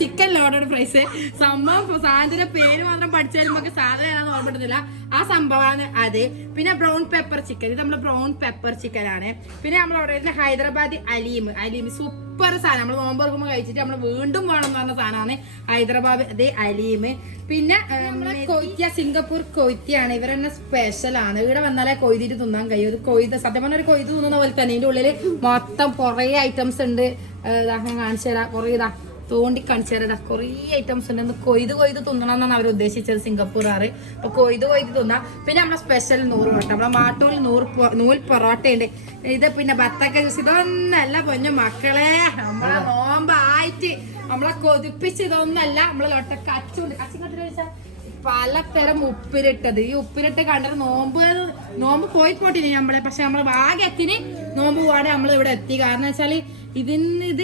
ചിക്കൻ ലോഡഡ് ഫ്രൈസ്. സംഭവം സാധനത്തിന്റെ പേര് മാത്രം പഠിച്ചാലും നമുക്ക് സാധനം ഏതാണെന്ന് ഓർമ്മപ്പെടുന്നില്ല. ആ സംഭവമാണ് അത്. പിന്നെ ബ്രൗൺ പെപ്പർ ചിക്കൻ. ഇത് നമ്മുടെ ബ്രൗൺ പെപ്പർ ചിക്കൻ ആണ്. പിന്നെ നമ്മൾ ഓർഡർ ചെയ്തിട്ടുള്ള ഹൈദരാബാദി അലീം സൂപ്പർ സാധനം. നമ്മൾ നോമ്പ് തുറക്കുമ്പോൾ കഴിച്ചിട്ട് നമ്മൾ വീണ്ടും വേണം എന്ന് പറഞ്ഞ സാധനമാണ് ഹൈദരാബാദി അലീം. പിന്നെ കൊയ്ത്യ, സിംഗപ്പൂർ കൊയ്ത്യാണ്. ഇവർ തന്നെ സ്പെഷ്യൽ ആണ്. ഇവിടെ വന്നാലേ കൊയ്തിട്ട് തിന്നാൻ കഴിയും. ഒരു കൊയ്ത് സത്യം പറഞ്ഞ ഒരു കൊയ്ത് തിന്നുന്ന പോലെ തന്നെ. ഇതിന്റെ ഉള്ളിൽ മൊത്തം കുറേ ഐറ്റംസ് ഉണ്ട്. കാണിച്ചു തരാം. കുറേ ഇതാ തോണ്ടി കാണിച്ചു തരാം. കുറേ ഐറ്റംസ് ഉണ്ട്. കൊയ്ത് തിന്നണം എന്നാണ് അവർ ഉദ്ദേശിച്ചത് സിംഗപ്പൂറാറ്. അപ്പൊ കൊയ്ത് തിന്നാം. പിന്നെ നമ്മളെ സ്പെഷ്യൽ 100 പൊറോട്ട. നമ്മളെ മാട്ടൂരിൽ നൂൽ പൊറോട്ട ഉണ്ട്. ഇത് പിന്നെ ബത്തക്ക ജ്യൂസ്. ഇതൊന്നല്ല പൊന്നു മക്കളെ, നമ്മളെ നോമ്പായിട്ട് നമ്മളെ കൊതിപ്പിച്ച് ഇതൊന്നല്ല. നമ്മളെ ലൊട്ടക്ക അച്ചുണ്ട്. അച്ചിങ്ങോട്ട് ചോദിച്ചാൽ പലതരം ഉപ്പിലിട്ടത്. ഈ ഉപ്പിലിട്ട് കണ്ടത് നോമ്പ് പോയിപ്പോട്ടിന് നമ്മളെ. പക്ഷെ നമ്മളെ ഭാഗ്യത്തിന് നോമ്പ് പോവാതെ നമ്മൾ ഇവിടെ എത്തി. കാരണം വെച്ചാല് ഇത്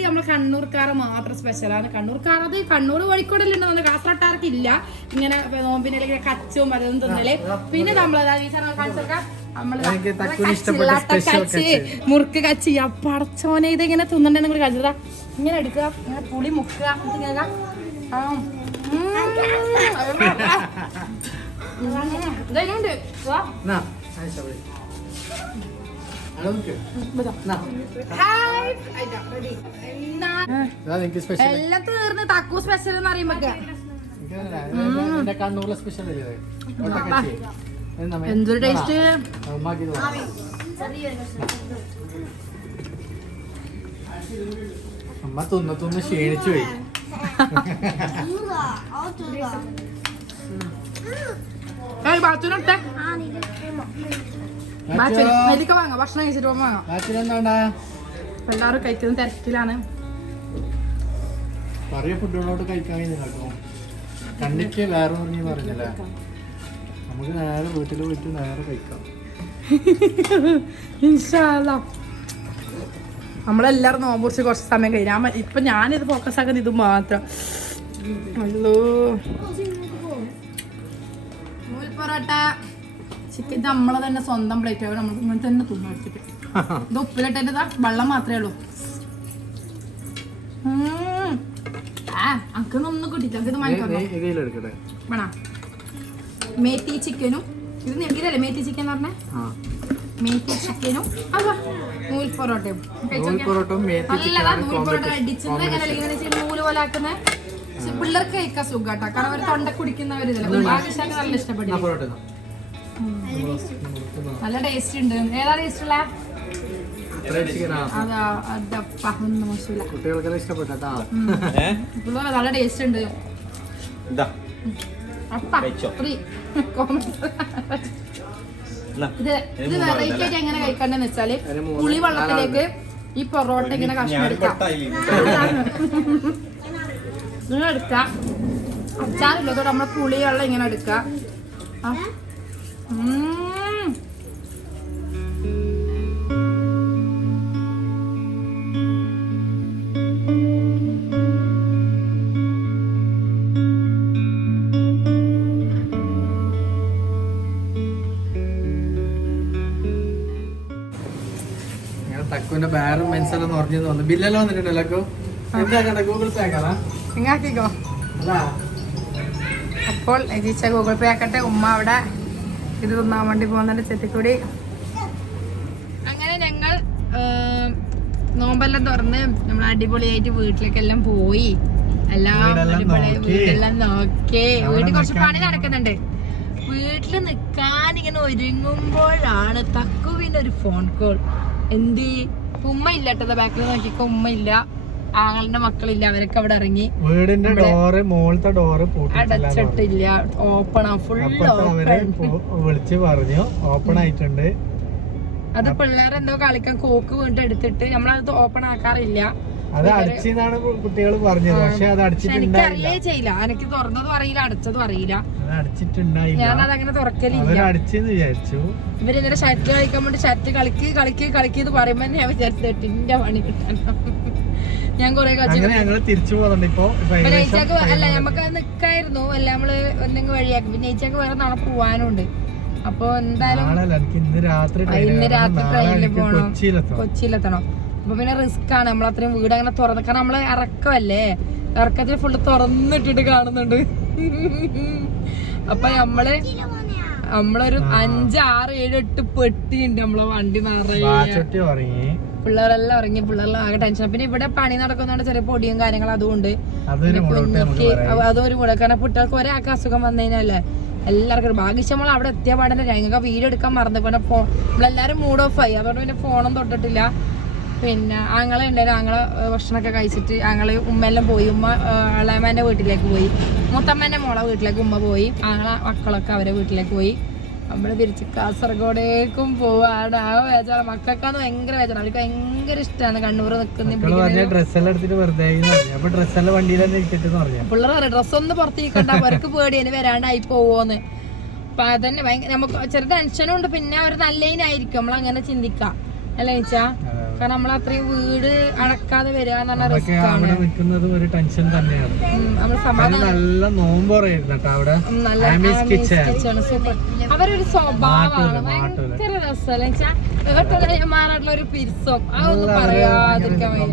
നമ്മളെ കണ്ണൂർക്കാരെ മാത്രം സ്പെഷ്യലാണ്. കണ്ണൂർക്കാരത് കണ്ണൂർ കോഴിക്കോടെല്ലാം ഉണ്ടെന്ന് കാസർഗോട്ടാർക്ക് ഇല്ല ഇങ്ങനെ നോമ്പിനെ കച്ചും അതൊന്നും തിന്നല്. പിന്നെ നമ്മളതാ മുറുക്ക് കച്ചി പടച്ചോനെ ഇതെങ്ങനെ തിന്നണ്ടെന്ന് കൂടി കഴിച്ചതാ. ഇങ്ങനെ എടുക്കുക, ഇങ്ങനെ പുളി മുക്കുക, ഇങ്ങനെ ഇതുണ്ട്. എല്ലാം തീർന്ന് തക്കു സ്പെഷ്യൽ എന്ന് പറയുമ്പോ എന്തൊരു ടേസ്റ്റ്. അമ്മ തിന്ന് ക്ഷീണിച്ചു പോയി. ഭക്ഷണം കഴിച്ചിട്ട് വാങ്ങാം. എല്ലാരും കഴിക്കുന്ന തിരക്കിലാണ്. പറയ ഫുഡുകളോട് കഴിക്കാൻ കേട്ടോ. കണ്ണിക്ക് വേറെ പറഞ്ഞില്ല. നമുക്ക് നേരെ വീട്ടിൽ പോയിട്ട് നേരെ കഴിക്കാം. നമ്മളെല്ലാരും നോമ്പുറിച്ച് കുറച്ച് സമയം കഴിഞ്ഞാൽ ഇപ്പൊ ഞാനിത് ഫോക്കസ് ആക്കുന്നത് ഇത് മാത്രം. അല്ലോ നൂൽ പൊറോട്ട ചിക്കൻ നമ്മളെ തന്നെ സ്വന്തം പ്ലേറ്റ് ആവും. നമ്മൾ ഇങ്ങനെ തന്നെ തിന്നു വെച്ചിട്ട്. ഇത് ഉപ്പിലിട്ടതാ, വെള്ളം മാത്രമേ ഉള്ളൂ. അക്കൊന്നും കിട്ടില്ല. ഇത് വേണ മേത്തി ചിക്കനും ഇത് ഇതല്ലേ മേത്തി ചിക്കൻ പറഞ്ഞേ. മേത്തി ചിക്കനും അതാ നൂൽ പൊറോട്ടയും നല്ലതാ. നൂൽ പൊറോട്ട അടിച്ചത് എങ്ങനെ നൂല് പോലെ ആക്കുന്നേ. പിള്ളേർക്ക് കഴിക്കാൻ സുഖാട്ടാ. കാരണം അവർ തൊണ്ട കുടിക്കുന്നവരിതല്ല. ആകർഷാക്ക് നല്ല ഇഷ്ടപ്പെട്ടു. നല്ല ടേസ്റ്റ് ഉണ്ട്. ഏതാ ടേസ്റ്റ് ഉള്ള നല്ല ടേസ്റ്റ് ഉണ്ട്. ഇത് വെറൈറ്റി ആയിട്ട് എങ്ങനെ കഴിക്കണ്ടെന്ന് വെച്ചാല് പുളി വെള്ളത്തിലേക്ക് ഈ പൊറോട്ട ഇങ്ങനെ കഷ്ണം എടുക്കാം. ഇങ്ങനെ എടുക്കാം. അച്ചാറില്ലതോടെ നമ്മളെ പുളി വെള്ളം ഇങ്ങനെ എടുക്കാം. തക്കുവിന്റെ ബാറും മെൻസെല്ലാം പറഞ്ഞു തോന്നുന്നു. ബില്ലെല്ലാം വന്നിട്ടുണ്ടല്ലോ. എന്താ ഗൂഗിൾ പേ ആക്കാ നിങ്ങാക്കിക്കോ. അപ്പോൾ ഗൂഗിൾ പേ ആക്കട്ടെ. ഉമ്മ അവിടെ ഇത് തിന്നാൻ വേണ്ടി പോകുന്നുണ്ട് ചെത്തിക്കൂടി. അങ്ങനെ ഞങ്ങൾ നോമ്പെല്ലാം തുറന്ന് നമ്മൾ അടിപൊളിയായിട്ട് വീട്ടിലേക്കെല്ലാം പോയി. എല്ലാം അടിപൊളി വീടെല്ലാം നോക്കി. വീട്ടിൽ കുറച്ച് പണി നടക്കുന്നുണ്ട്. വീട്ടിൽ നിക്കാൻ ഇങ്ങനെ ഒരുങ്ങുമ്പോഴാണ് തക്കുവിന്റെ ഒരു ഫോൺ കോൾ. എന്ത് ഉമ്മ ഇല്ല കേട്ടത്, ബാക്കിൽ നോക്കിക്കോ ഉമ്മ ഇല്ല, ആങ്ങളുടെ മക്കളില്ല, അവരൊക്കെ അവിടെ ഇറങ്ങി. വീടിന്റെ ഡോറ് മോളത്തെ ഡോറ് അടച്ചിട്ടില്ല, ഓപ്പൺ ആ, ഫുൾ വിളിച്ച് പറഞ്ഞു ഓപ്പൺ ആയിട്ടുണ്ട്. അത് പിള്ളേരെന്തോ കളിക്കാൻ കോക്ക് വീണ്ടും എടുത്തിട്ട് നമ്മളത് ഓപ്പൺ ആക്കാറില്ല. അത് അടിച്ചെന്നാണ് കുട്ടികൾ പറഞ്ഞത്. പക്ഷെ അത് എനിക്കറിയേ ചെയ്യില്ല, എനിക്ക് തുറന്നതും അറിയില്ല അടച്ചതും അറിയില്ല. ഞാനത് അങ്ങനെ തുറക്കലില്ല. അടിച്ചെന്ന് വിചാരിച്ചു. ഇവരിങ്ങനെ ഷർട്ട് കളിക്കാൻ വേണ്ടി ഷർട്ട് കളിക്കെന്ന് പറയുമ്പോ ഞാൻ വിചാരിച്ചത് എട്ടിന്റെ പണി കിട്ടാൻ. ഞാൻ കൊറേ ഞങ്ങള് തിരിച്ചു പോകുന്നുണ്ട് ഇപ്പൊ. അല്ല നമുക്ക് നിക്കായിരുന്നു, അല്ല നമ്മള് എന്തെങ്കിലും വഴിയാക്കി. പിന്നെ ചേച്ചിക്ക് വേറെ നാളെ പോവാനുണ്ട്. അപ്പൊ എന്തായാലും ഇന്ന് രാത്രി ട്രെയിനിൽ പോണം, കൊച്ചിയിലെത്തണം. അപ്പൊ പിന്നെ റിസ്ക് ആണ്. നമ്മളത്രയും വീട് അങ്ങനെ തുറന്ന്, കാരണം നമ്മള് ഇറക്കമല്ലേ, ഇറക്കത്തിൽ ഫുള്ള് തുറന്നിട്ടിട്ട് കാണുന്നുണ്ട്. അപ്പൊ നമ്മളൊരു 5, 6, 7, 8 പെട്ടി ഉണ്ട് നമ്മളെ വണ്ടി നിറയെ. പിള്ളേരെല്ലാം ഇറങ്ങി, പിള്ളേരെല്ലാം ആകെ ടെൻഷൻ. പിന്നെ ഇവിടെ പണി നടക്കുന്നതുകൊണ്ട് ചെറിയ പൊടിയും കാര്യങ്ങളും അതുകൊണ്ട് കുഞ്ഞിക്ക് അതൊരു കൂടെ. കാരണം കുട്ടികൾക്ക് ഒരാൾക്ക് അസുഖം വന്നു കഴിഞ്ഞാലേ എല്ലാവർക്കും ഭാഗ്യം. നമ്മൾ അവിടെ എത്തിയ പാടന്നെ ഞങ്ങൾക്ക് വീഡിയോ എടുക്കാൻ മറന്നു. പിന്നെ നമ്മളെല്ലാരും മൂഡ് ഓഫ് ആയി, അതുകൊണ്ട് പിന്നെ ഫോണും തൊട്ടിട്ടില്ല. പിന്നെ ആങ്ങളെ ഉണ്ടായിരുന്നു, ആങ്ങളെ ഭക്ഷണമൊക്കെ കഴിച്ചിട്ട് ആങ്ങള് ഉമ്മെല്ലാം പോയി. ഉമ്മ ഇളയമ്മേന്റെ വീട്ടിലേക്ക് പോയി, മുത്തമ്മേന്റെ മോളെ വീട്ടിലേക്ക് ഉമ്മ പോയി, ആങ്ങളെ മക്കളൊക്കെ അവരെ വീട്ടിലേക്ക് പോയി. നമ്മള് തിരിച്ച് കാസർഗോഡേക്കും പോവാണ്. ആ വേചാറ മക്കൾക്കാന്ന് ഭയങ്കര വേചാറ, അവർക്ക് ഭയങ്കര ഇഷ്ടമാണ് കണ്ണൂർ നിൽക്കുന്ന. പിള്ളേർ പറയാം ഡ്രസ്സൊന്ന് പുറത്തേക്ക് കണ്ടാ അവർക്ക് പേടിയാണ് വരാണ്ടായി പോവോന്ന്. അപ്പൊ അതന്നെ ഭയങ്കര നമുക്ക് ചെറിയ ടെൻഷനും ഉണ്ട്. പിന്നെ അവർ നല്ലതിനായിരിക്കും നമ്മളങ്ങനെ ചിന്തിക്കാം, അല്ലേ വെച്ചാ. കാരണം നമ്മൾ അത്രയും വീട് അടക്കാതെ വരിക എന്ന് പറഞ്ഞ റിസ്ക്കാണ്. അവരൊരു സ്വഭാവമാണ് ഭയങ്കര രസമല്ലേ വെച്ചാൽ. ഏട്ടന്മാരായിട്ടുള്ള ഒരു പിരിസം അതൊന്നും പറയാതിരിക്കാൻ വയ്യ,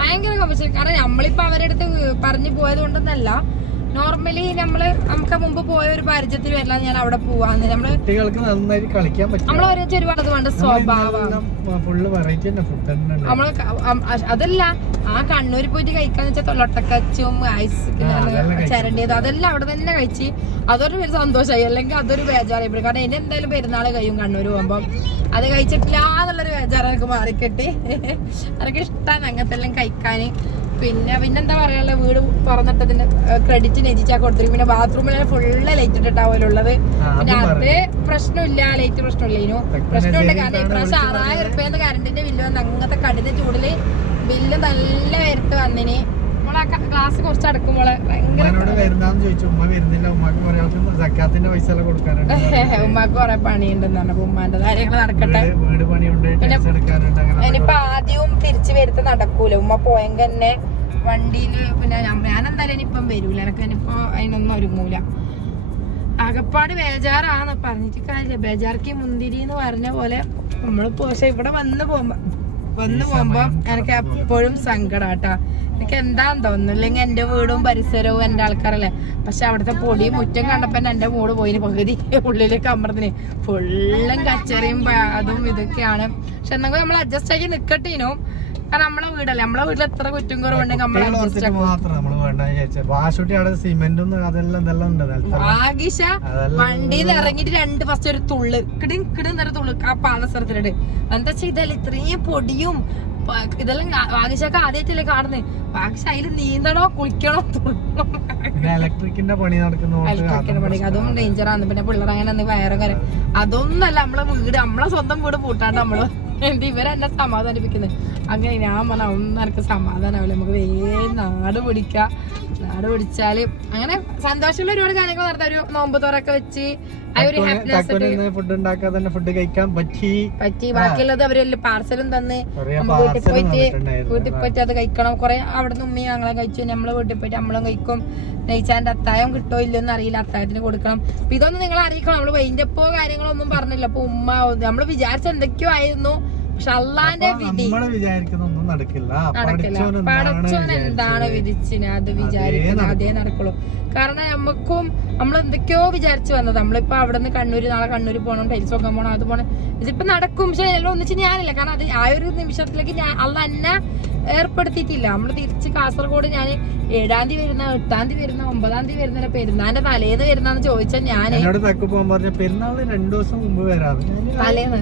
ഭയങ്കര കമ്പൽസറി. കാരണം നമ്മളിപ്പോ അവരുടെ അടുത്ത് പറഞ്ഞു പോയത് കൊണ്ടൊന്നല്ല, നോർമലി നമുക്ക് മുമ്പ് പോയ ഒരു പരിചയത്തിൽ വരില്ല ഞാൻ അവിടെ പോവാന്ന്. നമ്മള് ഒരേ ഒരുപാട് വേണ്ട സ്വഭാവമാണ്. നമ്മള് അതല്ല, ആ കണ്ണൂര് പോയിട്ട് കഴിക്കാന്ന് വെച്ചാൽ തൊള്ളട്ടക്കച്ചും ഐസ് ചരണ്ടിയതും അതെല്ലാം അവിടെ തന്നെ കഴിച്ച് അതൊരു വലിയ സന്തോഷമായി. അല്ലെങ്കിൽ അതൊരു ബേജാറായി. കാരണം എന്നെ എന്തായാലും പെരുന്നാൾ കഴിയും കണ്ണൂര് പോകുമ്പോ. അത് കഴിച്ചിട്ടില്ല എന്നുള്ളൊരു ബേജാറ് എനിക്ക് മാറിക്കെട്ടി. അതൊക്കെ ഇഷ്ടമാണ് അങ്ങനത്തെ എല്ലാം കഴിക്കാന്. പിന്നെന്താ പറയാനുള്ള, വീട് തുറന്നിട്ടതിന്റെ ക്രെഡിറ്റ് നെജിച്ചാ കൊടുത്തിരിക്കും. പിന്നെ ബാത്റൂമിലാണ് ഫുള്ള് ലൈറ്റ് ഇട്ടിട്ടാവുള്ളത്. പിന്നെ അത് പ്രശ്നമില്ല, ലൈറ്റ് പ്രശ്നമില്ലേനു. പ്രശ്നമുണ്ട് കാരണം ഇപ്രാവശ്യം 6000 രൂപ കറണ്ടിന്റെ ബില്ല് വന്ന്. അങ്ങനത്തെ കഠിന ചൂടില് ബില്ല് നല്ല വരുത്ത് വന്നിന്. ക്ലാസ് കുറച്ച് അടക്കുമ്പോളെ ഭയങ്കര ഉമ്മാക്ക് കുറെ പണിയുണ്ടെന്ന് പറഞ്ഞപ്പോ ഉമ്മാന്റെ കാര്യങ്ങൾ നടക്കട്ടെ. പിന്നെ ഇനിയിപ്പൊ ആദ്യവും തിരിച്ചു വരുത്ത് നടക്കൂല. ഉമ്മ പോയെങ്കിൽ തന്നെ വണ്ടിയില്. പിന്നെ ഞാൻ എന്തായാലും ഇനിയിപ്പം വരൂല, എനക്ക് ഇനിയിപ്പോ അതിനൊന്നും ഒരുങ്ങൂല. അകപ്പാട് ബേജാറാന്ന് പറഞ്ഞിട്ട് കാര്യമില്ല. ബേജാർക്ക് മുന്തിരി എന്ന് പറഞ്ഞ പോലെ നമ്മളിപ്പോ പക്ഷെ ഇവിടെ വന്നു പോകുമ്പോ എനിക്ക് എപ്പോഴും സങ്കടാട്ടാ. എനിക്ക് എന്താന്ന് തോന്നുന്നു, ഇല്ലെങ്കിൽ എന്റെ വീടും പരിസരവും എന്റെ ആൾക്കാരല്ലേ. പക്ഷെ അവിടുത്തെ പൊടിയും മുറ്റം കണ്ടപ്പോ എന്റെ മൂട് പോയിന് പകുതി ഉള്ളിലേക്ക് അമർത്തിന്. ഫുള്ളും കച്ചറിയും അതും ഇതൊക്കെയാണ്. പക്ഷെ എന്തെങ്കിലും നമ്മൾ അഡ്ജസ്റ്റ് ആക്കി നിക്കട്ടേനു. കാരണം നമ്മളെ വീടല്ലേ, നമ്മളെ വീട്ടിൽ എത്ര കുറ്റം കുറവുണ്ടെങ്കിൽ നമ്മൾ അഡ്ജസ്റ്റ് ആകിഷ വണ്ടിയിൽ നിന്ന് ഇറങ്ങിട്ട് ഫസ്റ്റ് ഒരു തുള്ളു കിടുന്നൊരു തുള്ളു ആ പാദസരത്തിലിട്ട്. എന്താ വെച്ചാൽ ഇതല്ലേ ഇത്രയും പൊടിയും ഇതെല്ലാം വാഗിശൊക്കെ ആദ്യമായിട്ടല്ലേ കാണുന്നത്. വാഗിശ അതിൽ നീന്തണോ കുളിക്കണോ ഇലക്ട്രിക്കിന്റെ പണി അതും ഡേഞ്ചറാണ്. പിന്നെ പിള്ളേർ അങ്ങനെ വയറും കാര്യം അതൊന്നല്ല. നമ്മളെ വീട്, നമ്മളെ സ്വന്തം വീട് പൂട്ടാണ്ട് നമ്മള് ഇവരെന്നെ സമാധാനിപ്പിക്കുന്നത്. അങ്ങനെ ഞാൻ പറഞ്ഞ ഒന്നും എനിക്ക് സമാധാനാവില്ല. നമുക്ക് വേഗം നാട് പിടിച്ചാല് അങ്ങനെ സന്തോഷമുള്ള ഒരുപാട് കാര്യങ്ങൾ നടത്താം. ഒരു നോമ്പ് തോറൊക്കെ വെച്ച് ഫുഡ് കഴിക്കാൻ പറ്റി. ബാക്കിയുള്ളത് അവരെല്ലാം പാർസലും തന്ന് വീട്ടിൽ പോയിട്ട് അത് കഴിക്കണം. കുറെ അവിടെ നിന്ന് ഉമ്മയും ഞങ്ങളെ കഴിച്ചു. നമ്മളെ വീട്ടിൽ പോയിട്ട് നമ്മളും കഴിക്കും. നെയ്ച്ചാന്റെ അത്തായം കിട്ടോ ഇല്ലെന്ന് അറിയില്ല, അത്തായത്തിന് കൊടുക്കണം. അപ്പൊ ഇതൊന്നും നിങ്ങൾ അറിയിക്കണം. നമ്മള് വൈൻഡപ്പോ കാര്യങ്ങളോ ഒന്നും പറഞ്ഞില്ല. അപ്പൊ ഉമ്മ നമ്മള് വിചാരിച്ച എന്തൊക്കെയോ ആയിരുന്നു. പക്ഷെ അള്ളാന്റെ വിധി ഒന്നും നടക്കില്ല. നടക്കില്ല. പടച്ചോൻ എന്താണ് വിധിച്ചിന് അത് വിചാരിക്കുന്നത് അതേ നടക്കുള്ളൂ. കാരണം നമുക്കും നമ്മൾ എന്തൊക്കെയോ വിചാരിച്ചു വന്നത്. നമ്മളിപ്പോ അവിടെ നിന്ന് കണ്ണൂര് നാളെ കണ്ണൂര് പോകണം, ടൈൽസ് നോക്കാൻ പോകണം, അത് പോകണം, ഇതിപ്പോ നടക്കും. പക്ഷെ എല്ലാം ഒന്നിച്ച് ഞാനില്ല. കാരണം അത് ആ ഒരു നിമിഷത്തിലേക്ക് ഞാൻ അല്ല എന്നെ ഏർപ്പെടുത്തിയിട്ടില്ല. നമ്മള് തിരിച്ച് കാസർഗോഡ് ഞാൻ 7-ാം തീയതി വരുന്ന, 8-ാം തീയതി വരുന്ന, 9-ാം തീയതി വരുന്ന, പെരുന്നാളിന്റെ തലേന്ന് വരുന്നാന്ന് ചോദിച്ചാൽ ഞാൻ പെരുന്നാളിന് 2 ദിവസം മുമ്പ് വരാം. തലേന്ന്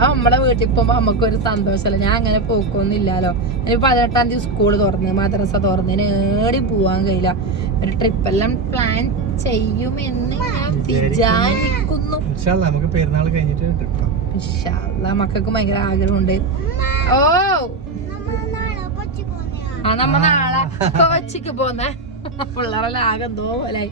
നമ്മളെ വീട്ടിൽ പോകുമ്പോ നമുക്കൊരു സന്തോഷമല്ല. ഞാൻ അങ്ങനെ പോക്കൊന്നും ഇല്ലാലോ. ഇനി 18-ാം തീയതി സ്കൂള് തുറന്ന് മദ്രസ തുറന്നതിന് ഏടി പോവാൻ കഴിയില്ല. ഒരു ട്രിപ്പെല്ലാം പ്ലാൻ ചെയ്യുമെന്ന് ഞാൻ വിചാരിക്കുന്നു. നമുക്ക് പെരുന്നാൾ കഴിഞ്ഞിട്ട് മക്കൾക്ക് ഭയങ്കര ആഗ്രഹമുണ്ട്. ഓ നമ്മ നാളെ കൊച്ചിക്ക് പോന്നെ പിള്ളേരെല്ലാം ആകെ എന്തോ പോലെ.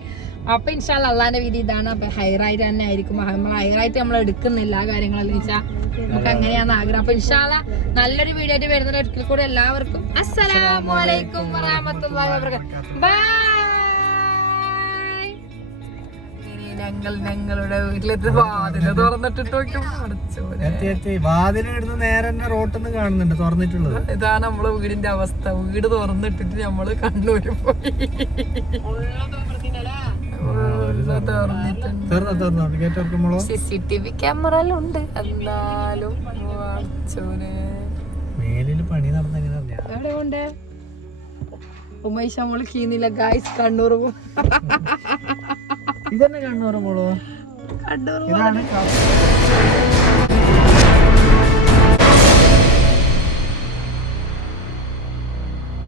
അപ്പൊ ഇൻഷാല്ല അള്ളാന്റെ വിധി ഇതാണ്. അപ്പൊ ഹൈറായിട്ട് തന്നെ ആയിരിക്കും. നമ്മൾ ഹൈറായിട്ട് നമ്മൾ എടുക്കുന്നില്ല ആ കാര്യങ്ങളെല്ലാം വെച്ചാൽ നമുക്ക് അങ്ങനെയാന്ന് ആഗ്രഹം. അപ്പൊ ഇൻഷാല്ല നല്ലൊരു വീഡിയോ ആയിട്ട് വരുന്ന ഒരിക്കൽ കൂടെ എല്ലാവർക്കും അസ്സലാമു അലൈക്കും വറഹ്മത്തുള്ളാഹി വബറകാതുഹു. ബൈ. ഞങ്ങളുടെ വീട്ടിലെത്തി വാതില് തുറന്നിട്ടിട്ട് വാതിലിടുന്ന നേരെ തന്നെ റോട്ടിന്ന് കാണുന്നുണ്ട് തുറന്നിട്ടുള്ളത്. ഇതാണ് നമ്മളെ വീടിന്റെ അവസ്ഥ. വീട് തുറന്നിട്ടിട്ട് നമ്മള് കണ്ണൂര് പോയി. CCTV ക്യാമറ ഉണ്ട്. എന്നാലും മേലില് പണി നടന്നെങ്ങനെ എവിടെ ഉണ്ട് ഉമേഷ് നമ്മള് കീന്നില്ല ഗായ്സ്. കണ്ണൂർ ഇതന്നെ കണ്ണൂർ പോളോ. കണ്ണൂർ